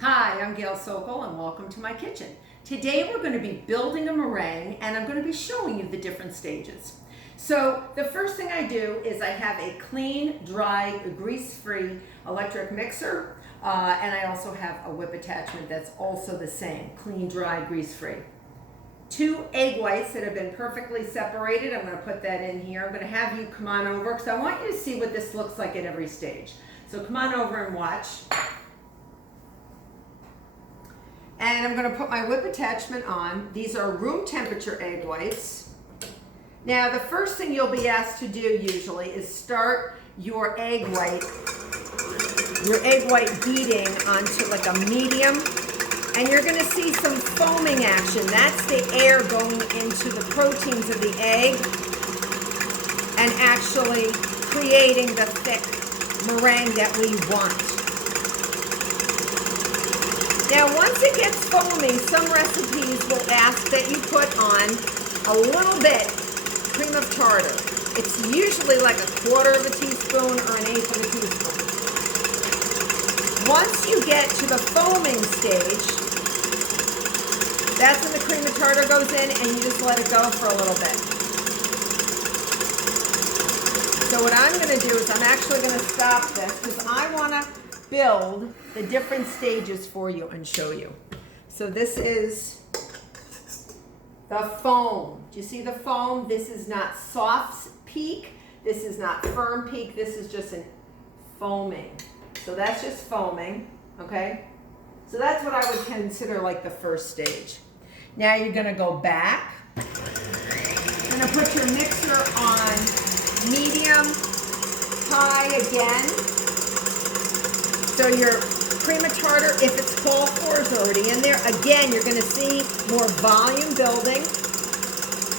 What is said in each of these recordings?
Hi, I'm Gail Sokol and welcome to my kitchen. Today we're going to be building a meringue and I'm going to be showing you the different stages. So the first thing I do is I have a clean, dry, grease-free electric mixer and I also have a whip attachment that's also the same, clean, dry, grease-free. 2 egg whites that have been perfectly separated. I'm going to put that in here. I'm going to have you come on over because I want you to see what this looks like at every stage. So come on over and watch. And I'm going to put my whip attachment on. These are room temperature egg whites. Now the first thing you'll be asked to do usually is start your egg white beating onto like a medium. And you're going to see some foaming action. That's the air going into the proteins of the egg and actually creating the thick meringue that we want. Now, once it gets foaming, some recipes will ask that you put on a little bit cream of tartar. It's usually like 1/4 of a teaspoon or 1/8 of a teaspoon. Once you get to the foaming stage, that's when the cream of tartar goes in and you just let it go for a little bit. So what I'm going to do is I'm actually going to stop this because I want to build the different stages for you and show you. So this is the foam. Do you see the foam? This is not soft peak. This is not firm peak. This is just an foaming. So that's just foaming, okay? So that's what I would consider like the first stage. Now you're gonna go back. You're gonna put your mixer on medium, high again. So your cream of tartar, if it's called for, is already in there. Again, you're going to see more volume building.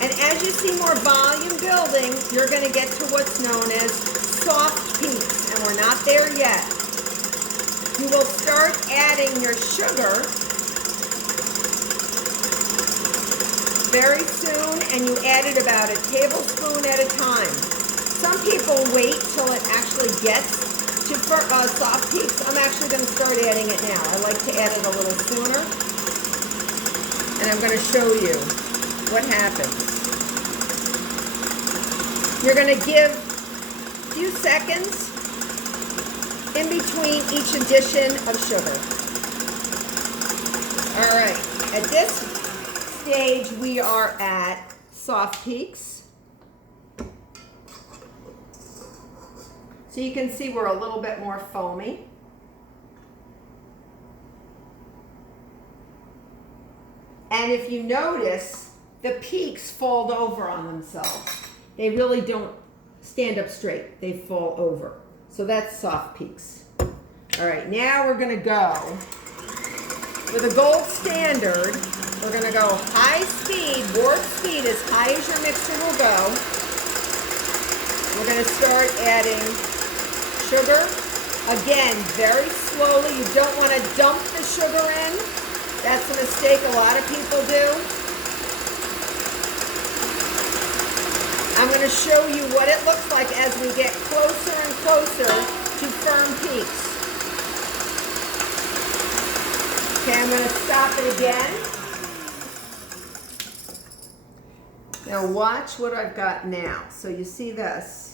And as you see more volume building, you're going to get to what's known as soft peaks. And we're not there yet. You will start adding your sugar very soon, and you add it about a tablespoon at a time. Some people wait till it actually gets to soft peaks. I'm actually going to start adding it now. I like to add it a little sooner. And I'm going to show you what happens. You're going to give a few seconds in between each addition of sugar. All right. At this stage, we are at soft peaks. So you can see we're a little bit more foamy. And if you notice, the peaks fold over on themselves. They really don't stand up straight. They fall over. So that's soft peaks. All right, now we're going to go for the gold standard. We're going to go high speed, warp speed, as high as your mixer will go. We're going to start adding sugar. Again, very slowly. You don't want to dump the sugar in. That's a mistake a lot of people do. I'm going to show you what it looks like as we get closer and closer to firm peaks. Okay, I'm going to stop it again. Now watch what I've got now. So you see this.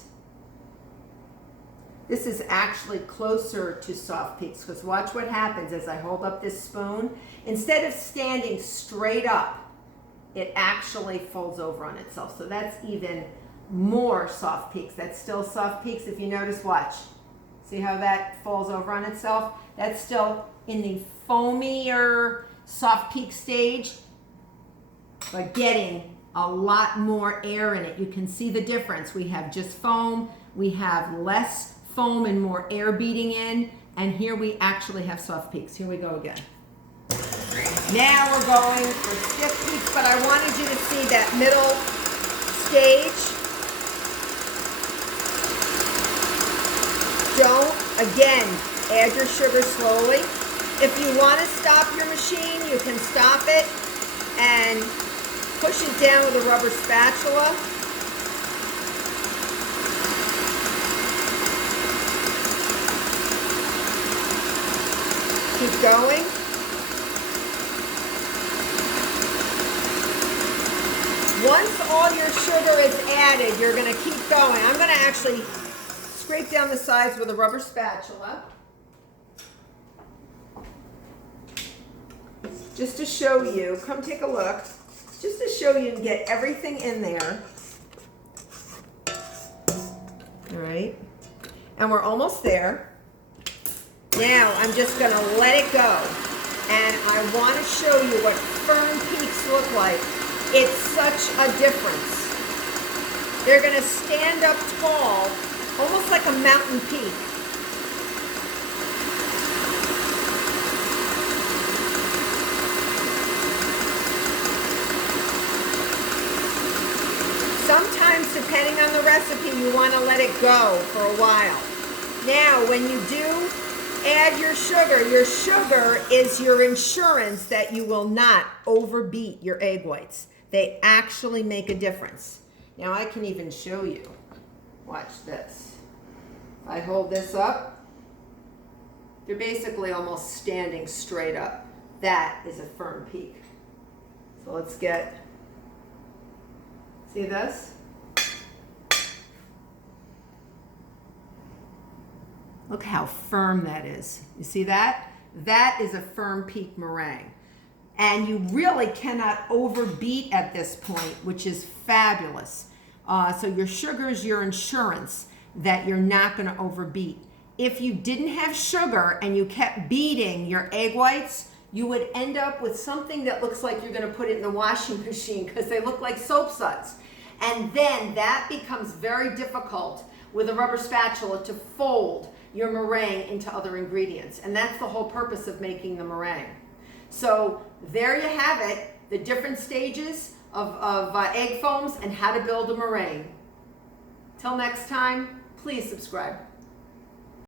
This is actually closer to soft peaks because watch what happens as I hold up this spoon. Instead of standing straight up, it actually folds over on itself. So that's even more soft peaks. That's still soft peaks. If you notice, watch. See how that falls over on itself? That's still in the foamier soft peak stage, but getting a lot more air in it. You can see the difference. We have just foam. We have less foam and more air beating in, and here we actually have soft peaks. Here we go again. Now we're going for stiff peaks, but I wanted you to see that middle stage. Don't, again, add your sugar slowly. If you want to stop your machine, you can stop it and push it down with a rubber spatula. keep going. Once all your sugar is added, you're going to keep going. I'm going to actually scrape down the sides with a rubber spatula. Just to show you, come take a look, just to show you and get everything in there. All right, and we're almost there. Now I'm just gonna let it go. And I wanna show you what firm peaks look like. It's such a difference. They're gonna stand up tall, almost like a mountain peak. Sometimes, depending on the recipe, you want to let it go for a while. Now, when you do add your sugar is your insurance that you will not overbeat your egg whites. They actually make a difference. Now, I can even show you. Watch this. If I hold this up, they're basically almost standing straight up. That is a firm peak. So let's get... See this? Look how firm that is. You see that? That is a firm peak meringue. And you really cannot overbeat at this point, which is fabulous. So your sugar is your insurance that you're not going to overbeat. If you didn't have sugar and you kept beating your egg whites, you would end up with something that looks like you're going to put it in the washing machine because they look like soap suds. And then that becomes very difficult with a rubber spatula to fold your meringue into other ingredients. And that's the whole purpose of making the meringue. So there you have it, the different stages of egg foams and how to build a meringue. Till next time, please subscribe.